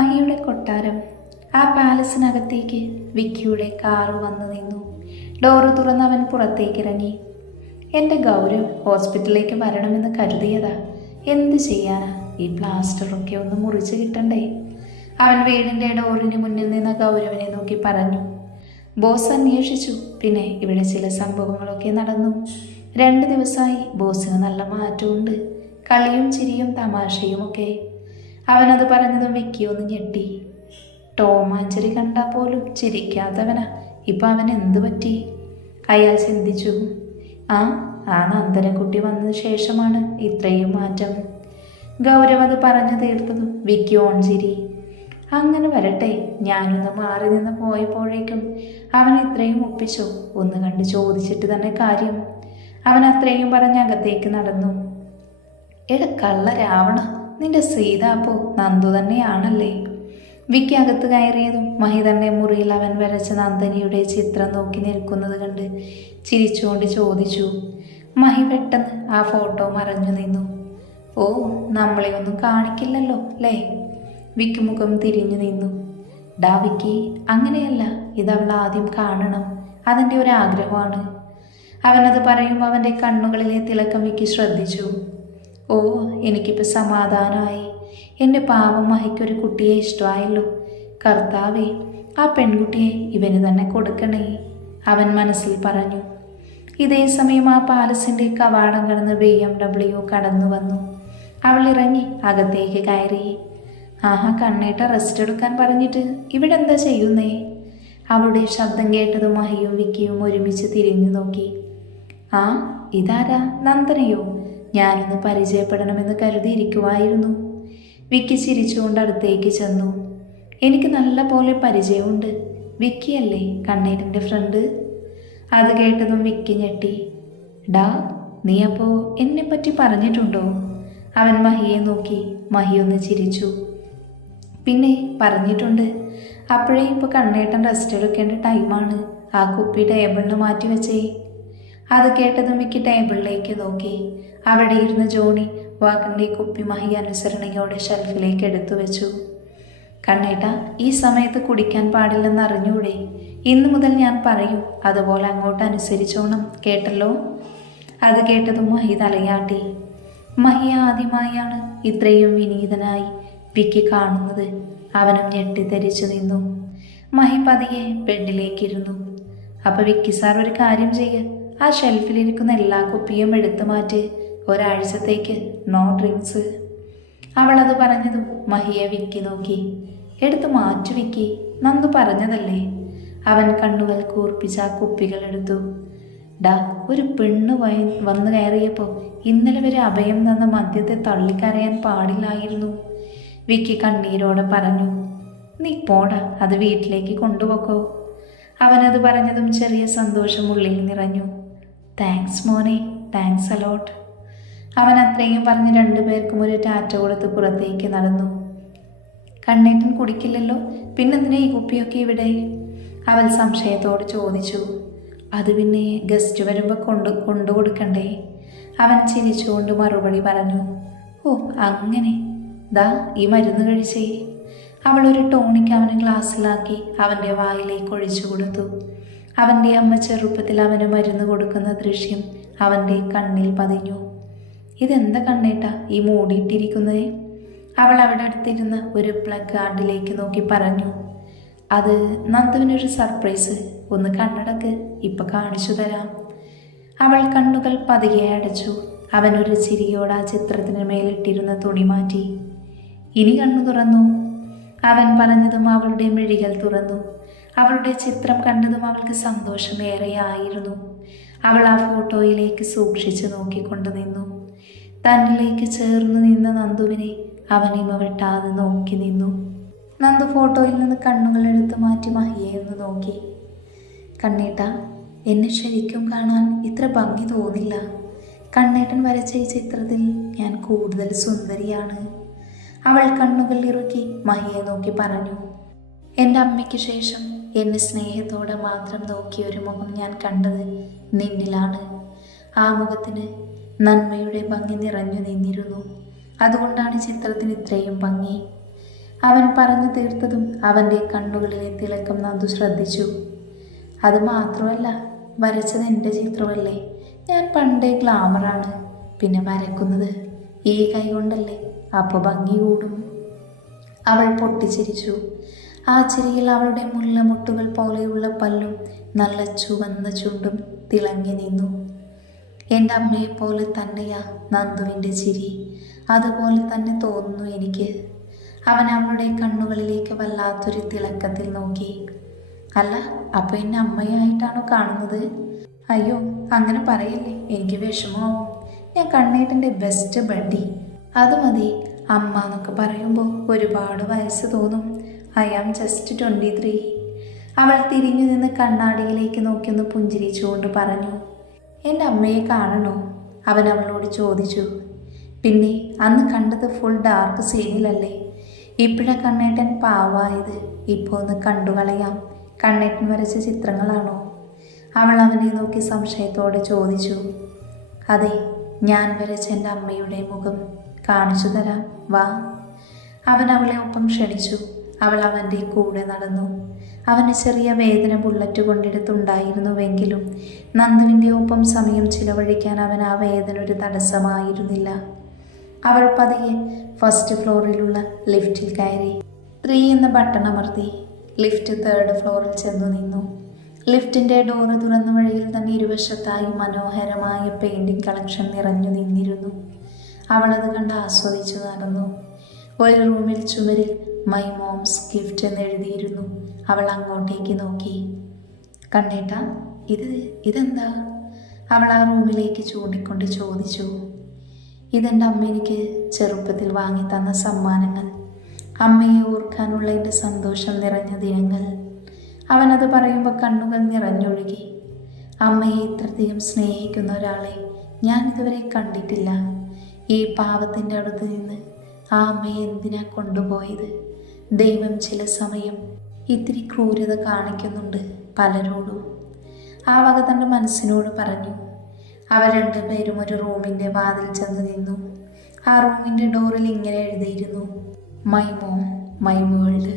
മഹിയുടെ കൊട്ടാരം. ആ പാലസിനകത്തേക്ക് വിക്കിയുടെ കാറ് വന്നു നിന്നു. ഡോറ് തുറന്ന് അവൻ പുറത്തേക്ക് ഇറങ്ങി. എൻ്റെ ഗൗരവ് ഹോസ്പിറ്റലിലേക്ക് വരണമെന്ന് കരുതിയതാ. എന്ത് ചെയ്യാനാ, ഈ പ്ലാസ്റ്ററൊക്കെ ഒന്ന് മുറിച്ച് കിട്ടണ്ടേ. അവൻ വീടിൻ്റെ ഡോറിന് മുന്നിൽ നിന്ന ഗൗരവിനെ നോക്കി പറഞ്ഞു. ബോസ് അന്വേഷിച്ചു. പിന്നെ ഇവിടെ ചില സംഭവങ്ങളൊക്കെ നടന്നു. 2 ദിവസമായി ബോസിന് നല്ല മാറ്റമുണ്ട്. കളിയും ചിരിയും തമാശയുമൊക്കെ. അവനത് പറഞ്ഞതും വിക്കി ഒന്ന് ഞെട്ടി. ടോം ആൻഡ് ജെറി കണ്ടാൽ പോലും ചിരിക്കാത്തവനാ. ഇപ്പം അവൻ എന്തു പറ്റി? അയാൾ ചിന്തിച്ചു. ആ നന്ദനക്കുട്ടി വന്നതിന് ശേഷമാണ് ഇത്രയും മാറ്റം. ഗൗരവ് അത് പറഞ്ഞു തീർത്തതും വിക്കി ഓൺ ചിരി. അങ്ങനെ വരട്ടെ, ഞാനൊന്ന് മാറി നിന്ന് പോയപ്പോഴേക്കും അവൻ ഇത്രയും ഒപ്പിച്ചോ? ഒന്ന് കണ്ട് ചോദിച്ചിട്ട് തന്നെ കാര്യം. അവൻ അത്രയും പറഞ്ഞ് അകത്തേക്ക് നടന്നു. കള്ള രാവണ, നിന്റെ സീത അപ്പോ നന്ദു തന്നെയാണല്ലേ? വിക്കി അകത്ത് കയറിയതും മഹി തന്റെ മുറിയിൽ അവൻ വരച്ച നന്ദനിയുടെ ചിത്രം നോക്കി നിൽക്കുന്നത് കണ്ട് ചിരിച്ചുകൊണ്ട് ചോദിച്ചു. മഹി പെട്ടെന്ന് ആ ഫോട്ടോ മറഞ്ഞു നിന്നു. ഓ, നമ്മളെ ഒന്നും കാണിക്കില്ലല്ലോ അല്ലേ? വിക്കി മുഖം തിരിഞ്ഞു നിന്നു. ഡാ വിക്കി, അങ്ങനെയല്ല, ഇതവൾ ആദ്യം കാണണം. അതിൻ്റെ ഒരാഗ്രഹമാണ്. അവനത് പറയുമ്പോൾ അവൻ്റെ കണ്ണുകളിലെ തിളക്കം വിക്കി ശ്രദ്ധിച്ചു. ഓ, എനിക്കിപ്പോൾ സമാധാനമായി. എൻ്റെ പാവം മഹിക്കൊരു കുട്ടിയെ ഇഷ്ടമായല്ലോ. കർത്താവേ, ആ പെൺകുട്ടിയെ ഇവന് തന്നെ കൊടുക്കണേ, അവൻ മനസ്സിൽ പറഞ്ഞു. ഇതേ സമയം ആ പാലസിൻ്റെ കവാടം കടന്ന് BMW കടന്നു വന്നു. അവൾ ഇറങ്ങി അകത്തേക്ക് കയറി. ആഹാ, കണ്ണേട്ട റെസ്റ്റ് എടുക്കാൻ പറഞ്ഞിട്ട് ഇവിടെ എന്താ ചെയ്യുന്നേ? അവളുടെ ശബ്ദം കേട്ടതും മഹിയും വിക്കിയും ഒരുമിച്ച് തിരിഞ്ഞു നോക്കി. ആ, ഇതാരാ? നന്ദനയോ? ഞാനൊന്ന് പരിചയപ്പെടണമെന്ന് കരുതിയിരിക്കുമായിരുന്നു. വിക്കി ചിരിച്ചുകൊണ്ട് അടുത്തേക്ക് ചെന്നു. എനിക്ക് നല്ല പോലെ പരിചയമുണ്ട്. വിക്കിയല്ലേ കണ്ണേട്ടൻ്റെ ഫ്രണ്ട്? അത് കേട്ടതും വിക്കി ഞെട്ടി. ഡാ, നീ അപ്പോൾ എന്നെപ്പറ്റി പറഞ്ഞിട്ടുണ്ടോ? അവൻ മഹിയെ നോക്കി. മഹി ഒന്ന് ചിരിച്ചു. പിന്നെ പറഞ്ഞിട്ടുണ്ട്. അപ്പോഴേ ഇപ്പോൾ കണ്ണേട്ടൻ റെസ്റ്റ് എടുക്കേണ്ട ടൈമാണ്. ആ കുപ്പി ടേബിളിന് മാറ്റി വെച്ചേ. അത് കേട്ടതും വിക്കി ടേബിളിലേക്ക് നോക്കി. അവിടെ ഇരുന്ന് ജോണി വാഗണിൻ്റെ കുപ്പി മഹി അനുസരണയോടെ ഷെൽഫിലേക്ക് എടുത്തു വെച്ചു. കണ്ണേട്ട, ഈ സമയത്ത് കുടിക്കാൻ പാടില്ലെന്ന് അറിഞ്ഞൂടെ? ഇന്നു മുതൽ ഞാൻ പറയും, അതുപോലെ അങ്ങോട്ട് അനുസരിച്ചോണം, കേട്ടല്ലോ? അത് കേട്ടതും മഹി തലയാട്ടി. മഹി ആദ്യമായാണ് ഇത്രയും വിനീതനായി വിക്കി കാണുന്നത്. അവനും ഞെട്ടിത്തെരിച്ചു നിന്നു. മഹി പതിയെ ബെഡിലേക്കിരുന്നു. അപ്പോൾ വിക്കി സാർ, ഒരു കാര്യം ചെയ്യ്. ആ ഷെൽഫിലിരിക്കുന്ന എല്ലാ കുപ്പിയും എടുത്തു മാറ്റി. ഒരാഴ്ചത്തേക്ക് നോ ഡ്രിങ്ക്സ്. അവളത് പറഞ്ഞതും മഹിയെ വിക്കി നോക്കി. എടുത്തു മാറ്റു വിക്കി, നന്ദു പറഞ്ഞതല്ലേ. അവൻ കണ്ണുകൾ കൂർപ്പിച്ച് ആ കുപ്പികൾ എടുത്തു. ഡാ, ഒരു പെണ്ണ് വന്നു കയറിയപ്പോൾ ഇന്നലെ വരെ അഭയം തന്ന മദ്യത്തെ തള്ളിക്കരയാൻ പാടില്ലായിരുന്നു, വിക്കി കണ്ണീരോടെ പറഞ്ഞു. നീ പോടാ, അത് വീട്ടിലേക്ക് കൊണ്ടുപോക്കോ. അവനത് പറഞ്ഞതും ചെറിയ സന്തോഷം ഉള്ളിൽ നിറഞ്ഞു. താങ്ക്സ് മോനെ, താങ്ക്സ് അലോട്ട്. അവൻ അത്രയും പറഞ്ഞ് 2 പേർക്കും ഒരു ടാറ്റ കൊടുത്ത് പുറത്തേക്ക് നടന്നു. കണ്ണേട്ടൻ കുടിക്കില്ലല്ലോ, പിന്നെന്തിനാ ഈ കുപ്പിയൊക്കെ ഇവിടെ? അവൾ സംശയത്തോട് ചോദിച്ചു. അത് പിന്നെ ഗസ്റ്റ് വരുമ്പോൾ കൊണ്ടു കൊടുക്കണ്ടേ? അവൻ ചിരിച്ചുകൊണ്ട് മറുപടി പറഞ്ഞു. ഓ അങ്ങനെ, ദാ ഈ മരുന്ന് കഴിച്ചേ. അവളൊരു ടോണിക് അവന് ഗ്ലാസ്സിലാക്കി അവൻ്റെ വായിലേക്ക് ഒഴിച്ചു കൊടുത്തു. അവൻ്റെ അമ്മ ചെറുപ്പത്തിൽ അവന് മരുന്ന് കൊടുക്കുന്ന ദൃശ്യം അവൻ്റെ കണ്ണിൽ പതിഞ്ഞു. ഇതെന്താ കണ്ണേട്ടാ ഈ മൂടിയിട്ടിരിക്കുന്നതേ? അവൾ അവിടെ അടുത്തിരുന്ന ഒരു പ്ലഗ് കാർഡിലേക്ക് നോക്കി പറഞ്ഞു. അത് നന്ദുവിനൊരു സർപ്രൈസ്. ഒന്ന് കണ്ണടക്ക്, ഇപ്പം കാണിച്ചു തരാം. അവൾ കണ്ണുകൾ പതിയെ അടച്ചു. അവനൊരു ചിരിയോട് ആ ചിത്രത്തിന് മേലിട്ടിരുന്ന തുണി മാറ്റി. ഇനി കണ്ണു തുറന്നു, അവൻ പറഞ്ഞതും അവളുടെ മിഴികൾ തുറന്നു. അവളുടെ ചിത്രം കണ്ടതും അവൾക്ക് സന്തോഷമേറെയായിരുന്നു. അവൾ ആ ഫോട്ടോയിലേക്ക് സൂക്ഷിച്ചു നോക്കിക്കൊണ്ട് നിന്നു. തന്നിലേക്ക് ചേർന്ന് നിന്ന നന്ദുവിനെ അവൻ ഇമ വെട്ടാതെ നോക്കി നിന്നു. നന്ദു ഫോട്ടോയിൽ നിന്ന് കണ്ണുകൾ എടുത്തു മാറ്റി മഹിയെ ഒന്ന് നോക്കി. കണ്ണേട്ട, എന്നെ ശരിക്കും കാണാൻ ഇത്ര ഭംഗി തോന്നില്ല. കണ്ണേട്ടൻ വരച്ച ഈ ചിത്രത്തിൽ ഞാൻ കൂടുതൽ സുന്ദരിയാണ്. അവൾ കണ്ണുകൾ ഇറുക്കി മഹിയെ നോക്കി പറഞ്ഞു. എൻ്റെ അമ്മയ്ക്ക് ശേഷം എന്നെ സ്നേഹത്തോടെ മാത്രം നോക്കിയ ഒരു മുഖം ഞാൻ കണ്ടത് നിന്നിലാണ്. ആ മുഖത്തിന് നന്മയുടെ ഭംഗി നിറഞ്ഞു നിന്നിരുന്നു. അതുകൊണ്ടാണ് ചിത്രത്തിന് ഇത്രയും ഭംഗി. അവൻ പറഞ്ഞു തീർത്തതും അവൻ്റെ കണ്ണുകളിലെ തിളക്കം നന്ദു ശ്രദ്ധിച്ചു. അത് മാത്രമല്ല, വരച്ചത് എൻ്റെ ചിത്രമല്ലേ. ഞാൻ പണ്ടേ ഗ്ലാമറാണ്. പിന്നെ വരക്കുന്നത് ഈ കൈ കൊണ്ടല്ലേ, അപ്പോൾ ഭംഗി കൂടും. അവൾ പൊട്ടിച്ചിരിച്ചു. ആ ചിരിയിൽ അവളുടെ മുല്ലമുട്ടുകൾ പോലെയുള്ള പല്ലും നല്ല ചുവന്ന ചുണ്ടും തിളങ്ങി നിന്നു. എൻ്റെ അമ്മയെപ്പോലെ തന്നെയാ നന്ദുവിൻ്റെ ചിരി. അതുപോലെ തന്നെ തോന്നുന്നു എനിക്ക്. അവൻ അവളുടെ കണ്ണുകളിലേക്ക് വല്ലാത്തൊരു തിളക്കത്തിൽ നോക്കി. അല്ല, അപ്പോൾ എന്നെ അമ്മയായിട്ടാണോ കാണുന്നത്? അയ്യോ, അങ്ങനെ പറയല്ലേ, എനിക്ക് വിഷമമാവും. ഞാൻ കണ്ണേട്ടൻ്റെ ബെസ്റ്റ് ബഡ്ഡി. അത് മതി. അമ്മ എന്നൊക്കെ പറയുമ്പോൾ ഒരുപാട് വയസ്സ് തോന്നും. I am just 23. അവൾ തിരിഞ്ഞു നിന്ന് കണ്ണാടിയിലേക്ക് നോക്കിയൊന്ന് പുഞ്ചിരിച്ചുകൊണ്ട് പറഞ്ഞു. എൻ്റെ അമ്മയെ കാണണോ? അവൻ അവളോട് ചോദിച്ചു. പിന്നെ അന്ന് കണ്ടത് ഫുൾ ഡാർക്ക് സീനിലല്ലേ. ഇപ്പോഴാ കണ്ണേട്ടൻ പാവായത്. ഇപ്പോൾ ഒന്ന് കണ്ടുകളയാം. കണ്ണേട്ടൻ വരച്ച ചിത്രങ്ങളാണോ? അവൾ അവനെ നോക്കി സംശയത്തോടെ ചോദിച്ചു. അതെ, ഞാൻ വരച്ച എൻ്റെ അമ്മയുടെ മുഖം കാണിച്ചു തരാം, വാ. അവൻ അവളെ ഒപ്പം ക്ഷണിച്ചു. അവൾ അവൻ്റെ കൂടെ നടന്നു. അവന് ചെറിയ വേദന ബുള്ളറ്റ് കൊണ്ടെടുത്തുണ്ടായിരുന്നുവെങ്കിലും നന്ദുവിൻ്റെ ഒപ്പം സമയം ചിലവഴിക്കാൻ അവൻ ആ വേദന ഒരു തടസ്സമായിരുന്നില്ല. അവൾ പതിയെ ഫസ്റ്റ് ഫ്ലോറിലുള്ള ലിഫ്റ്റിൽ കയറി 3 എന്ന ബട്ടൺ അമർത്തി. ലിഫ്റ്റ് 3rd ഫ്ലോറിൽ ചെന്നു നിന്നു. ലിഫ്റ്റിൻ്റെ ഡോറ് തുറന്ന വഴിയിൽ തന്നെ ഇരുവശത്തായി മനോഹരമായ പെയിൻറ്റിംഗ് കളക്ഷൻ നിറഞ്ഞു നിന്നിരുന്നു. അവളത് കണ്ട് ആസ്വദിച്ചു നടന്നു. ഒരു റൂമിൽ ചുമരിൽ മൈ മോംസ് ഗിഫ്റ്റ് എന്നെഴുതിയിരുന്നു. അവൾ അങ്ങോട്ടേക്ക് നോക്കി. കണ്ണേട്ടാ, ഇതെന്താ? അവൾ ആ റൂമിലേക്ക് ചൂണ്ടിക്കൊണ്ട് ചോദിച്ചു. ഇതെൻ്റെ അമ്മ എനിക്ക് ചെറുപ്പത്തിൽ വാങ്ങി തന്ന സമ്മാനങ്ങൾ. അമ്മയെ ഓർക്കാനുള്ള എൻ്റെ സന്തോഷം നിറഞ്ഞ ദിനങ്ങൾ. അവനത് പറയുമ്പോൾ കണ്ണുകൾ നിറഞ്ഞൊഴുകി. അമ്മയെ ഇത്രയധികം സ്നേഹിക്കുന്ന ഒരാളെ ഞാൻ ഇതുവരെ കണ്ടിട്ടില്ല. ഈ പാവത്തിൻ്റെ അടുത്ത് നിന്ന് ആ അമ്മയെ എന്തിനാ കൊണ്ടുപോയത്? ദൈവം ചില സമയം ഇത്തിരി ക്രൂരത കാണിക്കുന്നുണ്ട് പലരോടും. ആ വക തൻ്റെ മനസ്സിനോട് പറഞ്ഞു. അവർ രണ്ടുപേരും ഒരു റൂമിൻ്റെ വാതിൽ ചെന്ന് നിന്നു. ആ റൂമിൻ്റെ ഡോറിൽ ഇങ്ങനെ എഴുതിയിരുന്നു, മൈ മോം മൈ വേൾഡ്.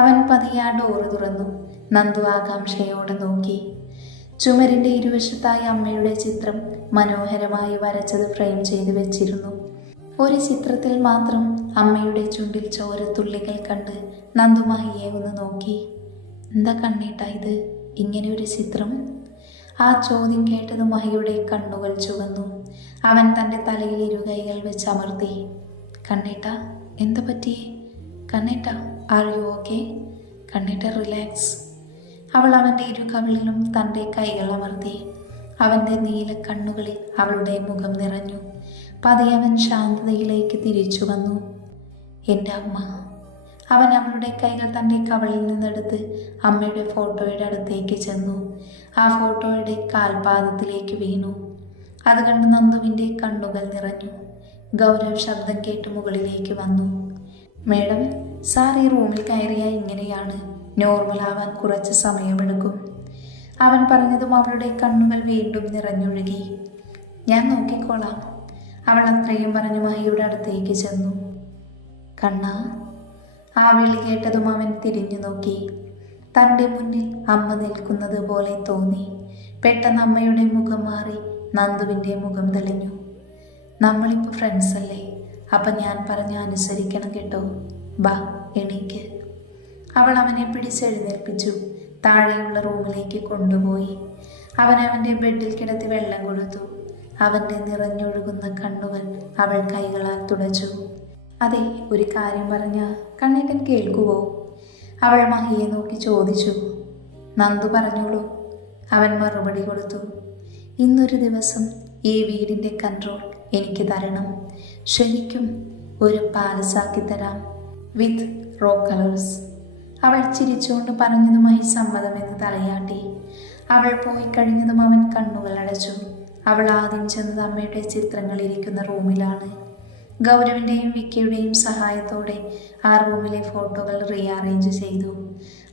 അവൻ പതിയെ ആ ഡോറ് തുറന്നു. നന്ദു ആകാംക്ഷയോടെ നോക്കി. ചുമരിൻ്റെ ഇരുവശത്തായി അമ്മയുടെ ചിത്രം മനോഹരമായി വരച്ചത് ഫ്രെയിം ചെയ്ത് വെച്ചിരുന്നു. ഒരു ചിത്രത്തിൽ മാത്രം അമ്മയുടെ ചുണ്ടിൽ ചോരത്തുള്ളികൾ കണ്ട് നന്ദു മഹിയെ ഒന്ന് നോക്കി. എന്താ കണ്ണേട്ടാ ഇത്, ഇങ്ങനെ ഒരു ചിത്രം? ആ ചോദ്യം കേട്ടത് മഹിയുടെ കണ്ണുകൾ ചുവന്നു. അവൻ തൻ്റെ തലയിൽ ഇരുകൈകൾ വെച്ച് അമർത്തി. കണ്ണേട്ടാ, എന്താ പറ്റിയേ? കണ്ണേട്ടാ, ആർ യു ഓക്കെ? കണ്ണേട്ട, റിലാക്സ്. അവൾ അവൻ്റെ ഇരു കവിളിലും തൻ്റെ കൈകൾ അമർത്തി. അവൻ്റെ നീല കണ്ണുകളിൽ അവളുടെ മുഖം നിറഞ്ഞു. പതിയെ അവൻ ശാന്തതയിലേക്ക് തിരിച്ചു വന്നു. എൻ്റെ അമ്മ. അവൻ അവളുടെ കൈകൾ തൻ്റെ കവളിൽ നിന്നെടുത്ത് അമ്മയുടെ ഫോട്ടോയുടെ അടുത്തേക്ക് ചെന്നു. ആ ഫോട്ടോയുടെ കാൽപാദത്തിലേക്ക് വീണു. അത് കണ്ട് നന്ദുവിൻ്റെ കണ്ണുകൾ നിറഞ്ഞു. ഗൗരവ് ശബ്ദം കേട്ട് മുകളിലേക്ക് വന്നു. മേഡം, സാർ ഈ റൂമിൽ കയറിയാൽ ഇങ്ങനെയാണ്. നോർമലാവാൻ കുറച്ച് സമയമെടുക്കും. അവൻ പറഞ്ഞതും അവളുടെ കണ്ണുകൾ വീണ്ടും നിറഞ്ഞൊഴുകി. ഞാൻ നോക്കിക്കോളാം. അവൾ അത്രയും പറഞ്ഞു മഹിയുടെ അടുത്തേക്ക് ചെന്നു. കണ്ണാ. ആ വിളി കേട്ടതും അവൻ തിരിഞ്ഞു നോക്കി. തൻ്റെ മുന്നിൽ അമ്മ നിൽക്കുന്നത് പോലെ തോന്നി. പെട്ടെന്ന് അമ്മയുടെ മുഖം മാറി നന്ദുവിൻ്റെ മുഖം തെളിഞ്ഞു. നമ്മളിപ്പോൾ ഫ്രണ്ട്സ് അല്ലേ? അപ്പം ഞാൻ പറഞ്ഞ അനുസരിക്കണം കേട്ടോ. ബാ, എണീക്ക്. അവൾ അവനെ പിടിച്ചെഴുന്നേൽപ്പിച്ചു. താഴെയുള്ള റൂമിലേക്ക് കൊണ്ടുപോയി. അവൻ അവൻ്റെ ബെഡിൽ കിടത്തി വെള്ളം കൊടുത്തു. അവൻ്റെ നിറഞ്ഞൊഴുകുന്ന കണ്ണുകൾ അവൾ കൈകളാൽ തുടച്ചു. അതെ, ഒരു കാര്യം പറഞ്ഞ കണ്ണേട്ടൻ കേൾക്കുവോ? അവൾ മഹിയെ നോക്കി ചോദിച്ചു. നന്ദു പറഞ്ഞോളൂ. അവൻ മറുപടി കൊടുത്തു. ഇന്നൊരു ദിവസം ഈ വീടിൻ്റെ കൺട്രോൾ എനിക്ക് തരണം. ശരിക്കും ഒരു പാലസാക്കി തരാം, വിത്ത് റോ കളേഴ്സ്. അവൾ ചിരിച്ചുകൊണ്ട് പറഞ്ഞതുമായി സമ്മതമെന്ന് തലയാട്ടി. അവൾ പോയി കഴിഞ്ഞതും അവൻ കണ്ണുകൾ അടച്ചു. അവൾ ആദ്യം ചെന്നത് അമ്മയുടെ ചിത്രങ്ങൾ ഇരിക്കുന്ന റൂമിലാണ്. ഗൗരവിൻ്റെയും വിക്കിയുടെയും സഹായത്തോടെ ആ റൂമിലെ ഫോട്ടോകൾ റീഅറേഞ്ച് ചെയ്തു.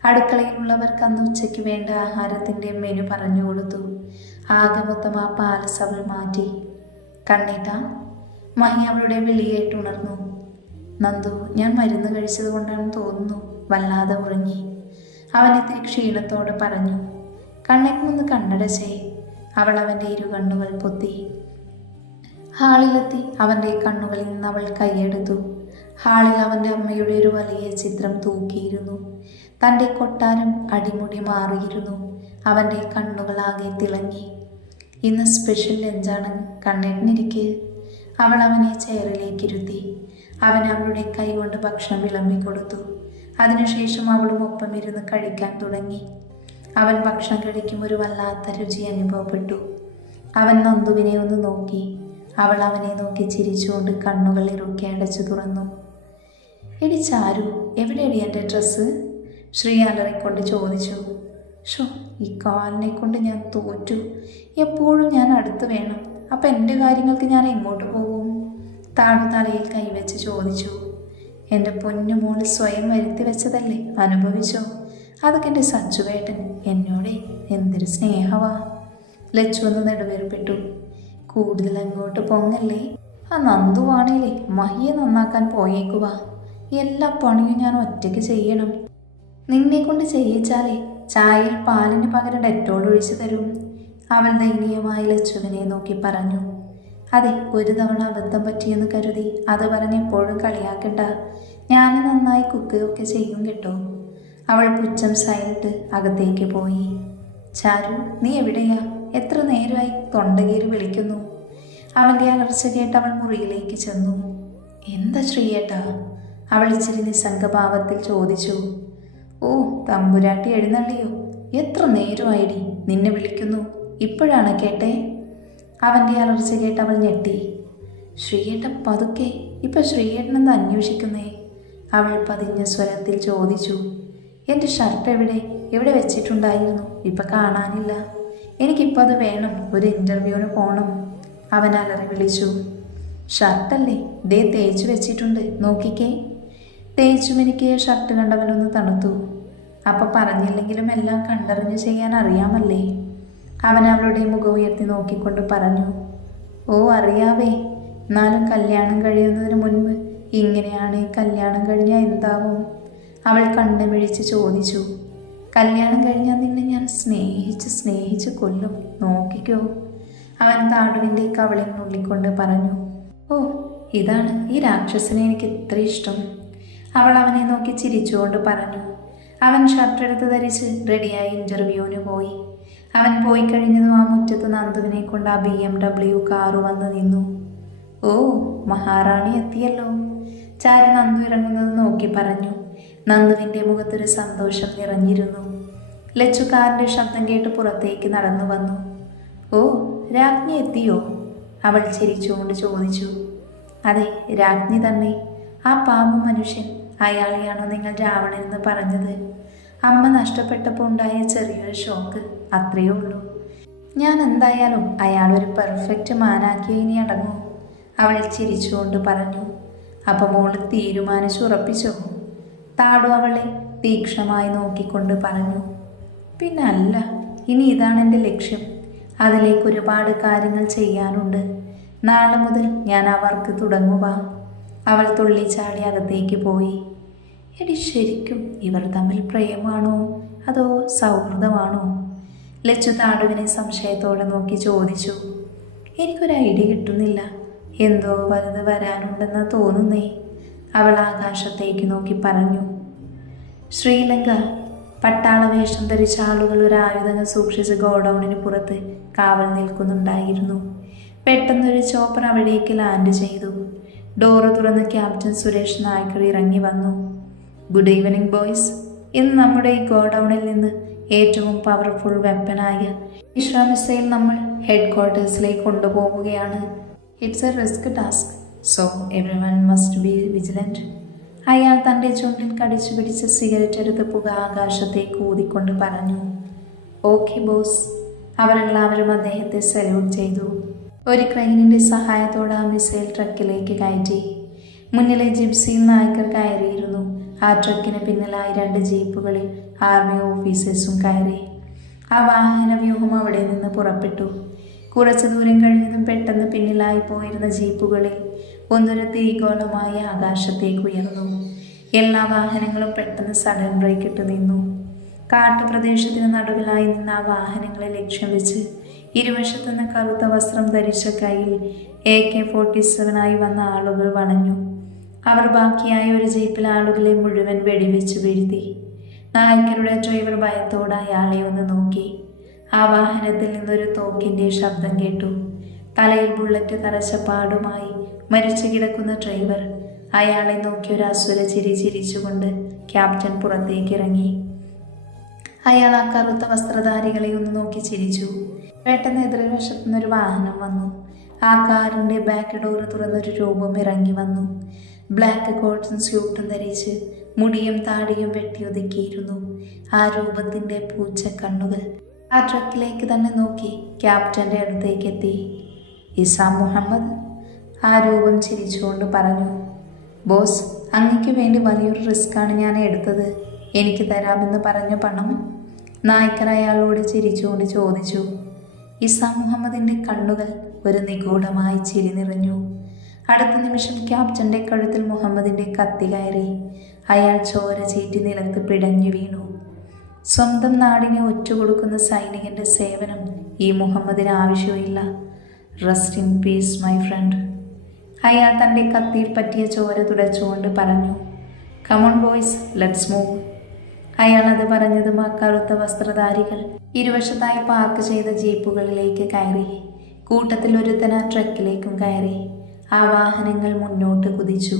അടുക്കളയിലുള്ളവർക്ക് അന്ന് ഉച്ചയ്ക്ക് വേണ്ട ആഹാരത്തിൻ്റെ മെനു പറഞ്ഞു കൊടുത്തു. ആകെ മൊത്തം ആ പാലസ് അവൾ മാറ്റി. കണ്ണേട്ടാ. മഹി അവളുടെ വിളിയേറ്റുണർന്നു. നന്ദു, ഞാൻ മരുന്ന് കഴിച്ചത് കൊണ്ടാണെന്ന് തോന്നുന്നു, വല്ലാതെ ഉറങ്ങി. അവൻ ഇത്തിരി ക്ഷീണത്തോടെ പറഞ്ഞു. കണ്ണേക്കൊന്ന് കണ്ണടച്ചേ. അവൾ അവൻ്റെ ഇരു കണ്ണുകൾ പൊത്തി. ഹാളിലെത്തി അവൻ്റെ കണ്ണുകളിൽ നിന്ന് അവൾ കൈയെടുത്തു. ഹാളിൽ അവൻ്റെ അമ്മയുടെ ഒരു വലിയ ചിത്രം തൂക്കിയിരുന്നു. തൻ്റെ കൊട്ടാരം അടിമുടി മാറിയിരുന്നു. അവൻ്റെ കണ്ണുകളാകെ തിളങ്ങി. ഇന്ന് സ്പെഷ്യൽ ലഞ്ചാണ്, കണ്ണേട്ടനിരിക്ക്. അവൾ അവനെ ചെയറിലേക്ക് ഇരുത്തി. അവൻ അവളുടെ കൈ കൊണ്ട് ഭക്ഷണം വിളമ്പിക്കൊടുത്തു. അതിനുശേഷം അവളും ഒപ്പം ഇരുന്ന് കഴിക്കാൻ തുടങ്ങി. അവൻ ഭക്ഷണം കഴിക്കും ഒരു വല്ലാത്ത രുചി അനുഭവപ്പെട്ടു. അവൻ നന്ദുവിനെ ഒന്ന് നോക്കി. അവൾ അവനെ നോക്കി ചിരിച്ചുകൊണ്ട് കണ്ണുകൾ ഇറുക്കി അടച്ചു തുറന്നു. എടി ചാരു, എവിടെയടി എൻ്റെ ഡ്രസ്സ്? ശ്രീ അലറിക്കൊണ്ട് ചോദിച്ചു. ഷോ, ഈ കാലിനെ കൊണ്ട് ഞാൻ തോറ്റു. എപ്പോഴും ഞാൻ അടുത്ത് വേണം. അപ്പം എൻ്റെ കാര്യങ്ങൾക്ക് ഞാൻ എങ്ങോട്ട് പോകും? താഴു തലയിൽ കൈവച്ച് ചോദിച്ചു. എൻ്റെ പൊന്നു മോള് സ്വയം വരുത്തി വെച്ചതല്ലേ, അനുഭവിച്ചോ? അതൊക്കെ എൻ്റെ സച്ചുവേട്ടൻ എന്നോടെ എന്തൊരു സ്നേഹവാ. ലച്ചു ഒന്ന് നെടുവേർപ്പെട്ടു. കൂടുതൽ അങ്ങോട്ട് പൊങ്ങല്ലേ. ആ നന്ദുവാണേലേ മഹിയെ നന്നാക്കാൻ പോയേക്കുവാ. എല്ലാ പണിയും ഞാൻ ഒറ്റയ്ക്ക് ചെയ്യണം. നിന്നെ കൊണ്ട് ചെയ്യിച്ചാലേ ചായയിൽ പാലിന് പകരം ഡെറ്റോൾ ഒഴിച്ചു തരും. അവൾ ദയനീയമായി ലച്ചുവിനെ നോക്കി പറഞ്ഞു. അതെ, ഒരു തവണ അബദ്ധം പറ്റിയെന്ന് കരുതി അത് പറഞ്ഞ് എപ്പോഴും കളിയാക്കണ്ട. ഞാൻ നന്നായി കുക്ക് ചെയ്യും കേട്ടോ. അവൾ പുച്ഛം സൈലിട്ട് അകത്തേക്ക് പോയി. ചാരു, നീ എവിടെയാ? എത്ര നേരമായി തൊണ്ടകീറി വിളിക്കുന്നു. അവൻ്റെ അലർച്ച കേട്ട് അവൾ മുറിയിലേക്ക് ചെന്നു. എന്താ ശ്രീയേട്ടാ? അവൾ ഇച്ചിരി നിസ്സംഗഭാവത്തിൽ ചോദിച്ചു. ഓ, തമ്പുരാട്ടി എഴുന്നള്ളിയോ? എത്ര നേരമായിടി നിന്നെ വിളിക്കുന്നു. ഇപ്പോഴാണ് കേട്ടേ? അവൻ്റെ അലർച്ച കേട്ട് അവൾ ഞെട്ടി. ശ്രീയേട്ടൻ പതുക്കെ, ഇപ്പം ശ്രീയേട്ടനെന്താ അന്വേഷിക്കുന്നേ? അവൾ പതിഞ്ഞ സ്വരത്തിൽ ചോദിച്ചു. എൻ്റെ ഷർട്ട് എവിടെ വെച്ചിട്ടുണ്ടായിരുന്നു, ഇപ്പം കാണാനില്ല. എനിക്കിപ്പോൾ അത് വേണം, ഒരു ഇൻ്റർവ്യൂവിന് പോകണം. അവൻ അലറി വിളിച്ചു. ഷർട്ടല്ലേ, ദേ തേച്ചു വെച്ചിട്ടുണ്ട്, നോക്കിക്കേ. തേച്ചും എനിക്ക് ഷർട്ട് കണ്ടവനൊന്ന് തണുത്തു. അപ്പം പറഞ്ഞില്ലെങ്കിലും എല്ലാം കണ്ടറിഞ്ഞ് ചെയ്യാൻ അറിയാമല്ലേ? അവൻ അവളുടെ മുഖം ഉയർത്തി നോക്കിക്കൊണ്ട് പറഞ്ഞു. ഓ അറിയാവേ, എന്നാലും കല്യാണം കഴിയുന്നതിന് മുൻപ് ഇങ്ങനെയാണ്. കല്യാണം കഴിഞ്ഞാൽ എന്താവും? അവൾ കണ്ണു മിഴിച്ച് ചോദിച്ചു. കല്യാണം കഴിഞ്ഞാൽ നിന്നെ ഞാൻ സ്നേഹിച്ച് കൊല്ലും, നോക്കിക്കോ. അവൻ താടുവിൻ്റെ കവളിൽ നുള്ളിക്കൊണ്ട് പറഞ്ഞു. ഓ, ഇതാണ് ഈ രാക്ഷസിനെ എനിക്ക് ഇത്ര ഇഷ്ടം. അവൾ അവനെ നോക്കി ചിരിച്ചുകൊണ്ട് പറഞ്ഞു. അവൻ ഷർട്ടെടുത്ത് ധരിച്ച് റെഡിയായി ഇൻ്റർവ്യൂവിന് പോയി. അവൻ പോയി കഴിഞ്ഞതും ആ മുറ്റത്ത് നന്ദുവിനെ കൊണ്ട് ആ BMW കാറ് വന്ന് നിന്നു. ഓ, മഹാറാണി എത്തിയല്ലോ. ചാരു നന്ദു ഇറങ്ങുന്നത് നോക്കി പറഞ്ഞു. നന്ദുവിൻ്റെ മുഖത്തൊരു സന്തോഷം നിറഞ്ഞിരുന്നു. ലച്ചു കാറിൻ്റെ ശബ്ദം കേട്ട് പുറത്തേക്ക് നടന്നു വന്നു. ഓ, രാജ്ഞി എത്തിയോ? അവൾ ചിരിച്ചുകൊണ്ട് ചോദിച്ചു. അതെ, രാജ്ഞി തന്നെ. ആ പാവ മനുഷ്യൻ, അയാളെയാണോ നിങ്ങൾ രാവണൻ എന്ന് പറഞ്ഞത്? അമ്മ നഷ്ടപ്പെട്ടപ്പോൾ ഉണ്ടായ ചെറിയൊരു ഷോക്ക്, അത്രയേ ഉള്ളൂ. ഞാൻ എന്തായാലും അയാളൊരു പെർഫെക്റ്റ് മാനാക്കിയ ഇനി അടങ്ങൂ. അവൾ ചിരിച്ചുകൊണ്ട് പറഞ്ഞു. അപ്പം മോള് തീരുമാനിച്ചുറപ്പിച്ചോ? താടു അവളെ തീക്ഷ്ണമായി നോക്കിക്കൊണ്ട് പറഞ്ഞു. പിന്നെ അല്ല, ഇനി ഇതാണ് എൻ്റെ ലക്ഷ്യം. അതിലേക്ക് ഒരുപാട് കാര്യങ്ങൾ ചെയ്യാനുണ്ട്. നാളെ മുതൽ ഞാൻ അവർക്ക് തുടങ്ങുക. അവൾ തുള്ളിച്ചാടി അകത്തേക്ക് പോയി. എടി, ശരിക്കും ഇവർ തമ്മിൽ പ്രേമമാണോ അതോ സൗഹൃദമാണോ? ലച്ചു താടുവിനെ സംശയത്തോടെ നോക്കി ചോദിച്ചു. എനിക്കൊരു ഐഡിയ കിട്ടുന്നില്ല. എന്തോ വലുത് വരാനുണ്ടെന്ന് തോന്നുന്നേ. അവൾ ആകാശത്തേക്ക് നോക്കി പറഞ്ഞു. ശ്രീലങ്ക. പട്ടാള വേഷം ധരിച്ച ആളുകൾ ഒരു ആയുധങ്ങൾ സൂക്ഷിച്ച് ഗോഡൌണിന് പുറത്ത് കാവൽ നിൽക്കുന്നുണ്ടായിരുന്നു. പെട്ടെന്നൊരു ചോപ്പർ അവിടേക്ക് ലാൻഡ് ചെയ്തു. ഡോറ് തുറന്ന് ക്യാപ്റ്റൻ സുരേഷ് നായ്ക്കർ ഇറങ്ങി വന്നു. Good evening boys. ഇന്ന് നമ്മുടെ ഈ ഗോഡൌണിൽ നിന്ന് ഏറ്റവും പവർഫുൾ വെപ്പനായ ഇഷ്ര മിസൈൽ നമ്മൾ ഹെഡ് ക്വാർട്ടേഴ്സിലേക്ക് കൊണ്ടുപോവുകയാണ്. It's A risk task, so everyone must be vigilant. അയാൾ തൻ്റെ ചുണ്ടിൽ കടിച്ചു പിടിച്ച സിഗരറ്റ് എടുത്ത് പുക ആകാശത്തേക്ക് ഊതിക്കൊണ്ട് പറഞ്ഞു. Okay boss. അവരെല്ലാവരും അദ്ദേഹത്തെ സല്യൂട്ട് ചെയ്തു. ഒരു ക്രെയിനിൻ്റെ സഹായത്തോടെ ആ മിസൈൽ ട്രക്കിലേക്ക് കയറ്റി. മുന്നിലെ ജിപ്സിയിൽ നായ്ക്കർ കയറിയിരുന്നു. ആ ട്രക്കിന് പിന്നിലായി 2 ജീപ്പുകളിൽ ആർമി ഓഫീസേഴ്സും കയറി. ആ വാഹന വ്യൂഹം അവിടെ നിന്ന് പുറപ്പെട്ടു. കുറച്ചു ദൂരം കഴിഞ്ഞതും പെട്ടെന്ന് പിന്നിലായി പോയിരുന്ന ജീപ്പുകളിൽ ഒന്നൊരു തീഗോളമായി ആകാശത്തേക്ക് ഉയർന്നു. എല്ലാ വാഹനങ്ങളും പെട്ടെന്ന് സഡൻ ബ്രേക്ക് ഇട്ട് നിന്നു. കാട്ടുപ്രദേശത്തിന് നടുവിലായി നിന്ന ആ വാഹനങ്ങളെ ലക്ഷ്യം വെച്ച് ഇരുവശത്തുനിന്ന് കറുത്ത വസ്ത്രം ധരിച്ച കയ്യിൽ AK-47 വന്ന ആളുകൾ വളഞ്ഞു. അവർ ബാക്കിയായ ഒരു ജീപ്പിൽ ആളുകളെ മുഴുവൻ വെടിവെച്ച് വീഴ്ത്തി. നായ്ക്കരുടെ ഡ്രൈവർ ഭയത്തോടെ അയാളെ ഒന്ന് നോക്കി. ആ വാഹനത്തിൽ നിന്നൊരു തോക്കിൻ്റെ ശബ്ദം കേട്ടു. തലയിൽ ബുള്ളറ്റ് തറച്ച പാടുമായി മരിച്ചു കിടക്കുന്ന ഡ്രൈവർ അയാളെ നോക്കി ഒരു അസുര ചിരി ചിരിച്ചുകൊണ്ട് ക്യാപ്റ്റൻ പുറത്തേക്ക് ഇറങ്ങി. അയാൾ ആ കറുത്ത വസ്ത്രധാരികളെ ഒന്ന് നോക്കി ചിരിച്ചു. പെട്ടെന്ന് എതിർവശത്തു നിന്നൊരു വാഹനം വന്നു. ആ കാറിൻ്റെ ബാക്ക് ഡോർ തുറന്നൊരു രൂപം ഇറങ്ങി വന്നു. ബ്ലാക്ക് കോട്ടും സ്യൂട്ടും ധരിച്ച് മുടിയും താടിയും വെട്ടിയൊതുക്കിയിരുന്നു. ആ രൂപത്തിൻ്റെ പൂച്ച കണ്ണുകൾ ആ ട്രക്കിലേക്ക് തന്നെ നോക്കി ക്യാപ്റ്റൻ്റെ അടുത്തേക്ക് എത്തി. ഇസാം മുഹമ്മദ്, ആ രൂപം ചിരിച്ചുകൊണ്ട് പറഞ്ഞു. ബോസ്, അങ്ങയ്ക്ക് വേണ്ടി വലിയൊരു റിസ്ക്കാണ് ഞാൻ എടുത്തത്. എനിക്ക് തരാമെന്ന് പറഞ്ഞ പണം? നായ്ക്കർ അയാളോട് ചിരിച്ചുകൊണ്ട് ചോദിച്ചു. ഇസാം മുഹമ്മദിൻ്റെ കണ്ണുകൾ ഒരു നിഗൂഢമായി ചിരി നിറഞ്ഞു. അടുത്ത നിമിഷം ക്യാപ്റ്റൻ്റെ കഴുത്തിൽ മുഹമ്മദിൻ്റെ കത്തി കയറി. അയാൾ ചോര ചീറ്റി നിലത്ത് പിടഞ്ഞു വീണു. സ്വന്തം നാടിനെ ഒറ്റുകൊടുക്കുന്ന സൈനികൻ്റെ സേവനം ഈ മുഹമ്മദിന് ആവശ്യമില്ല. Rest in peace my friend. അയാൾ തൻ്റെ കത്തിയിൽ പറ്റിയ ചോര തുടച്ചുകൊണ്ട് പറഞ്ഞു. Come on boys, let's move. അയാൾ അത് പറഞ്ഞതും ആ കറുത്ത വസ്ത്രധാരികൾ ഇരുവശത്തായി പാർക്ക് ചെയ്ത ജീപ്പുകളിലേക്ക് കയറി. കൂട്ടത്തിൽ ഒരുത്തൻ ആ ട്രക്കിലേക്കും കയറി. ആ വാഹനങ്ങൾ മുന്നോട്ട് കുതിച്ചു.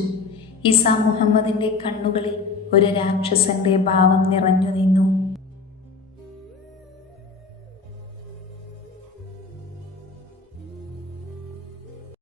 ഇസാം മുഹമ്മദിൻ്റെ കണ്ണുകളിൽ ഒരു രാക്ഷസന്റെ ഭാവം നിറഞ്ഞു നിന്നു.